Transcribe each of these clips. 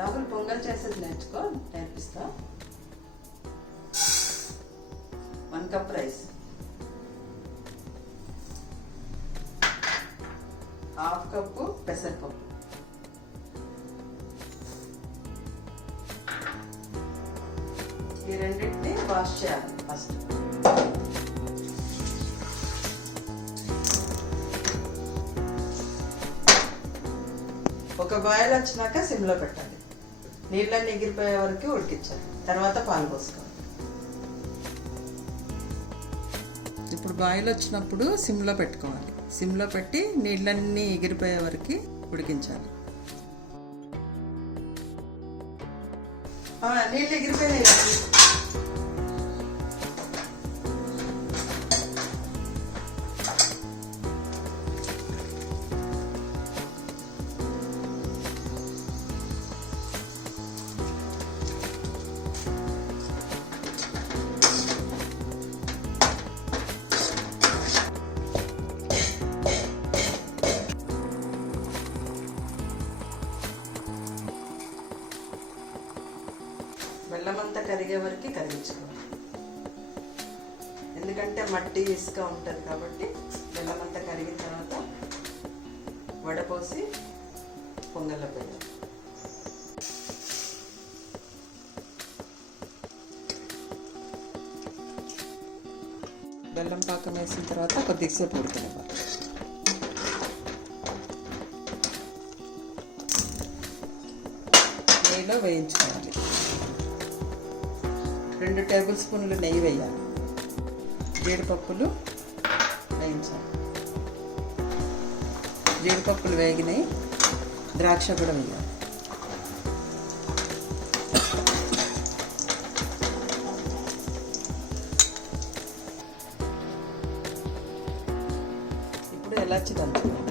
రాహుల్ పొంగల్ చేసేది నేర్పిస్తా. 1 cup rice, 1/2 cup పెసరపప్పు, ఈ రెండింటిని వాష్ చేయాలి ఫస్ట్. ఒక బాయిల్ వచ్చినాక సిమ్లో పెట్టాలి. నీళ్ళని ఎగిరిపోయే వరకు ఉడికించాలి. తర్వాత పాలు పోసుకోవాలి. ఇప్పుడు బాయిల్ వచ్చినప్పుడు సిమ్లో పెట్టుకోవాలి. సిమ్లో పెట్టి నీళ్ళన్నీ ఎగిరిపోయే వరకు ఉడికించాలి. నీళ్ళు ఎగిరిపోయినాయి. బెల్లం అంతా కరిగే వరకు కరిగించుకోవాలి. ఎందుకంటే మట్టి ఇసుక ఉంటుంది కాబట్టి బెల్లం అంతా కరిగిన తర్వాత వడపోసి పొంగల్లో పెట్టాలి. బెల్లం పాకం వేసిన తర్వాత కొద్దిసేపు ఉడకనివ్వాలి. నెయ్యిలో వేయించుకోవాలి. 2 టేబుల్ స్పూన్లు నెయ్యి వేయాలి. జీడిపప్పులు వేయించాలి. జీడిపప్పులు వేగినాయి. ద్రాక్ష కూడా వేయాలి. ఇప్పుడు ఎలాచి దంచుకోవాలి.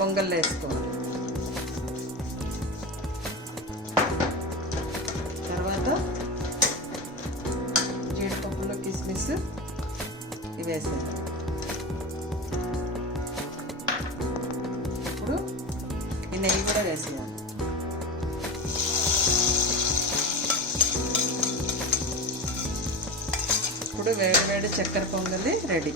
పొంగల్లో వేసుకోవాలి. తర్వాత జీడిపప్పులో కిస్మిస్ ఇవి వేసేయాలి. ఇప్పుడు ఈ నెయ్యి కూడా వేసేయాలి. ఇప్పుడు వేడి వేడి చక్కెర పొంగలి రెడీ.